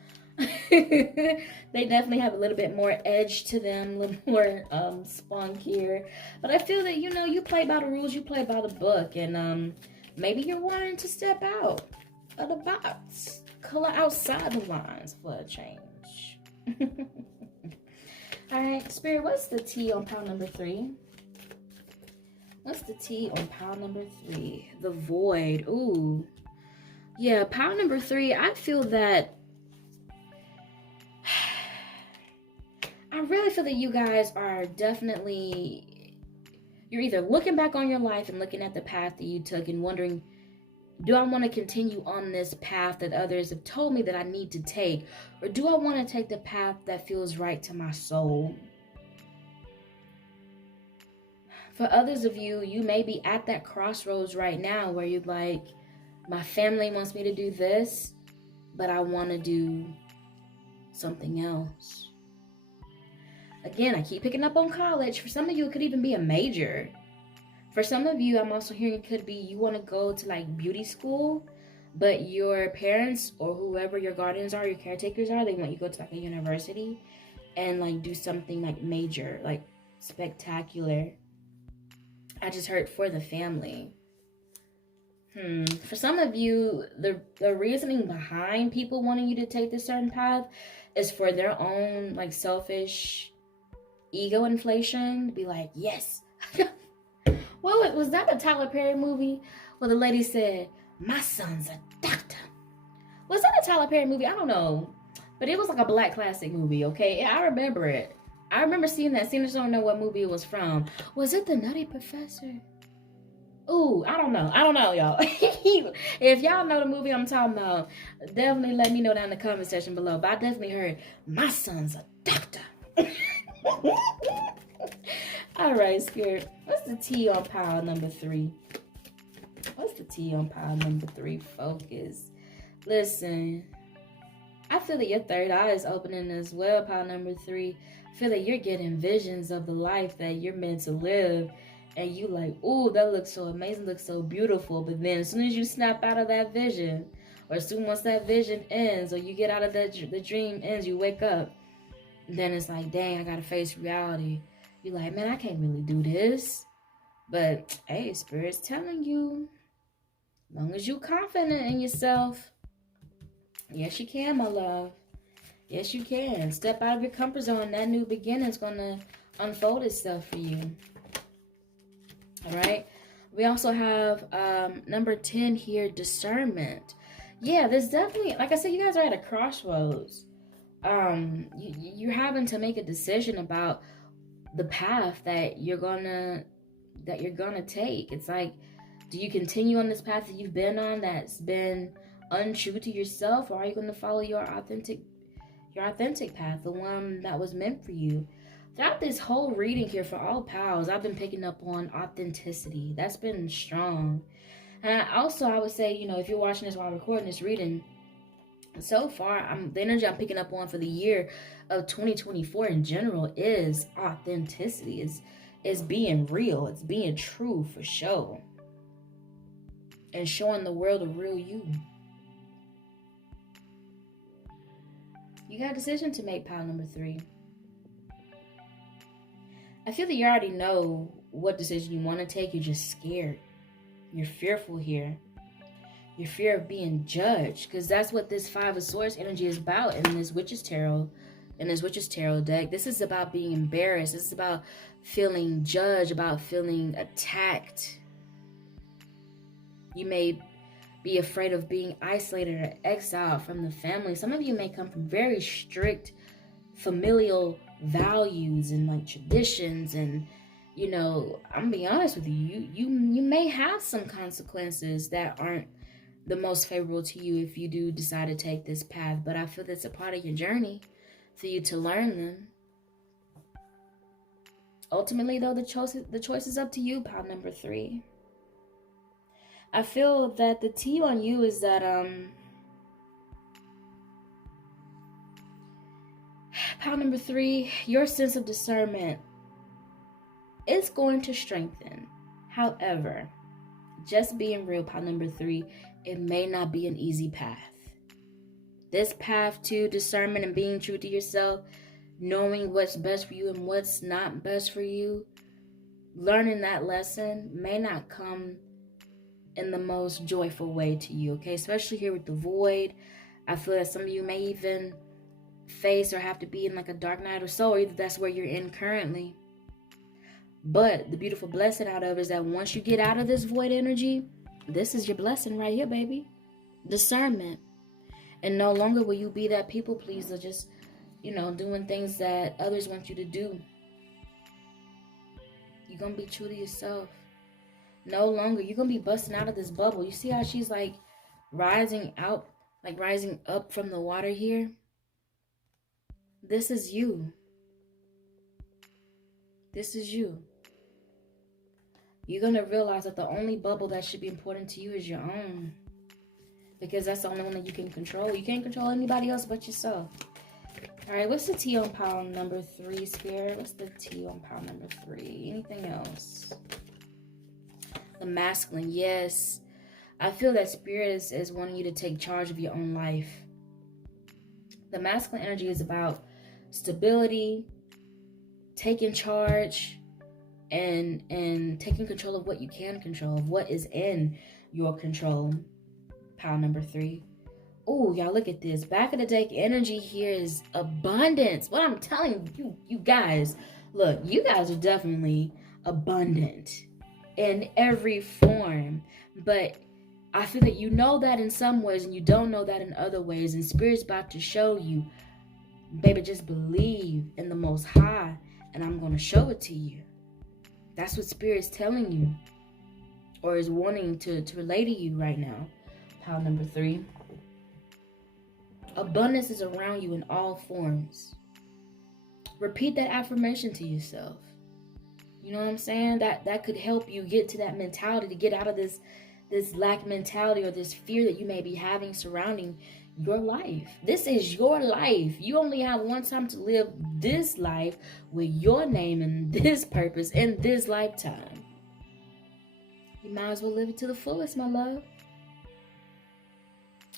They definitely have a little bit more edge to them, a little more spunkier. But I feel that, you know, you play by the rules, you play by the book. And maybe you're wanting to step out of the box, color outside the lines for a change. All right, Spirit, what's the T on pile number 3? What's the T on pile number 3? The void. Ooh. Yeah, pile number 3, I feel that I really feel that you guys are definitely, you're either looking back on your life and looking at the path that you took and wondering, do I want to continue on this path that others have told me that I need to take? Or do I want to take the path that feels right to my soul? For others of you, you may be at that crossroads right now where you're like, my family wants me to do this, but I want to do something else. Again, I keep picking up on college. For some of you, it could even be a major. For some of you, I'm also hearing it could be you want to go to like beauty school, but your parents or whoever your guardians are, your caretakers are, they want you to go to like a university and like do something like major, like spectacular. I just heard for the family. For some of you, the reasoning behind people wanting you to take this certain path is for their own like selfish ego inflation. To be like, yes. Well, was that a Tyler Perry movie where the lady said, my son's a doctor? Was that a Tyler Perry movie? I don't know. But it was like a black classic movie, okay? I remember it. I remember seeing that scene. I just don't know what movie it was from. Was it The Nutty Professor? Ooh, I don't know. I don't know, y'all. If y'all know the movie I'm talking about, definitely let me know down in the comment section below. But I definitely heard, my son's a doctor. All right, Spirit. What's the T on pile number 3? What's the T on pile number 3? Focus. Listen, I feel that your third eye is opening as well, pile number 3. I feel that you're getting visions of the life that you're meant to live. And you like, ooh, that looks so amazing, looks so beautiful. But then as soon as you snap out of that vision, or as soon once that vision ends, or you get out of that, the dream ends, you wake up, then it's like, dang, I gotta face reality. You're like, man, I can't really do this. But, hey, Spirit's telling you, as long as you're confident in yourself, yes, you can, my love. Yes, you can. Step out of your comfort zone. That new beginning is going to unfold itself for you. All right. We also have number 10 here, discernment. Yeah, there's definitely, like I said, you guys are at a crossroads. You're having to make a decision about the path that you're gonna take. It's like, do you continue on this path that you've been on that's been untrue to yourself, or are you going to follow your authentic path, the one that was meant for you? Throughout this whole reading here for all pals, I've been picking up on authenticity. That's been strong. And I would say, you know, if you're watching this while I'm recording this reading, so far, the energy I'm picking up on for the year of 2024 in general is authenticity. Is being real. It's being true for show. And showing the world a real you. You got a decision to make, pile number 3. I feel that you already know what decision you want to take. You're just scared. You're fearful here. Your fear of being judged, because that's what this 5 of Swords energy is about in this Witch's Tarot, deck. This is about being embarrassed. This is about feeling judged, about feeling attacked. You may be afraid of being isolated or exiled from the family. Some of you may come from very strict familial values and like traditions, and You know, I'm gonna be honest with you. You may have some consequences that aren't the most favorable to you if you do decide to take this path. But I feel that's a part of your journey for you to learn them. Ultimately, though, the choice is up to you, pile number 3. I feel that the T on you is that pile number 3, your sense of discernment is going to strengthen. However, just being real, pile number 3, it may not be an easy path. This path to discernment and being true to yourself, knowing what's best for you and what's not best for you, learning that lesson may not come in the most joyful way to you, okay? Especially here with the void. I feel that some of you may even face or have to be in like a dark night or so, or either that's where you're in currently. But the beautiful blessing out of it is that once you get out of this void energy, this is your blessing right here, baby. Discernment. And no longer will you be that people pleaser, just, you know, doing things that others want you to do. You're going to be true to yourself. No longer. You're going to be busting out of this bubble. You see how she's like rising out, like rising up from the water here? This is you. This is you. You're going to realize that the only bubble that should be important to you is your own. Because that's the only one that you can control. You can't control anybody else but yourself. All right, what's the T on pile number 3, Spirit? What's the T on pile number 3? Anything else? The masculine, yes. I feel that Spirit is wanting you to take charge of your own life. The masculine energy is about stability, taking charge, and taking control of what you can control, of what is in your control. Pile number 3. Oh, y'all, look at this. Back of the deck energy here is abundance. What I'm telling you guys, look, you guys are definitely abundant in every form. But I feel that you know that in some ways and you don't know that in other ways. And Spirit's about to show you, baby, just believe in the Most High and I'm going to show it to you. That's what Spirit's telling you or is wanting to relay to you right now. Pile number 3. Abundance is around you in all forms. Repeat that affirmation to yourself. You know what I'm saying? That could help you get to that mentality, to get out of this lack mentality or this fear that you may be having surrounding your life. This is your life. You only have one time to live this life with your name and this purpose in this lifetime. You might as well live it to the fullest, my love.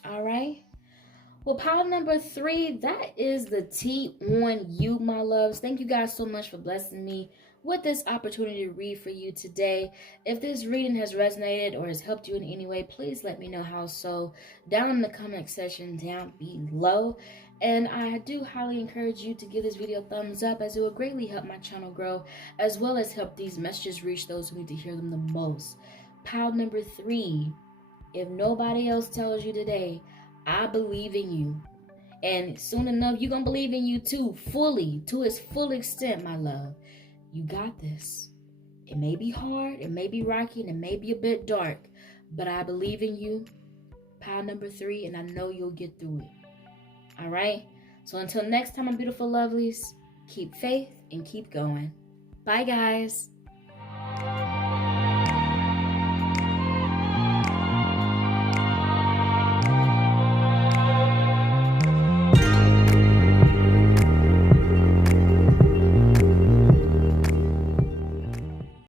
All right. Well, pile number 3, that is the T on you, my loves. Thank you guys so much for blessing me with this opportunity to read for you today. If this reading has resonated or has helped you in any way, please let me know how so down in the comment section down below. And I do highly encourage you to give this video a thumbs up, as it will greatly help my channel grow, as well as help these messages reach those who need to hear them the most. Pile number 3, if nobody else tells you today, I believe in you. And soon enough, you're going to believe in you too, fully, to its full extent, my love. You got this. It may be hard, it may be rocky, and it may be a bit dark, but I believe in you. Pile number 3, and I know you'll get through it. All right? So until next time, my beautiful lovelies, keep faith and keep going. Bye, guys.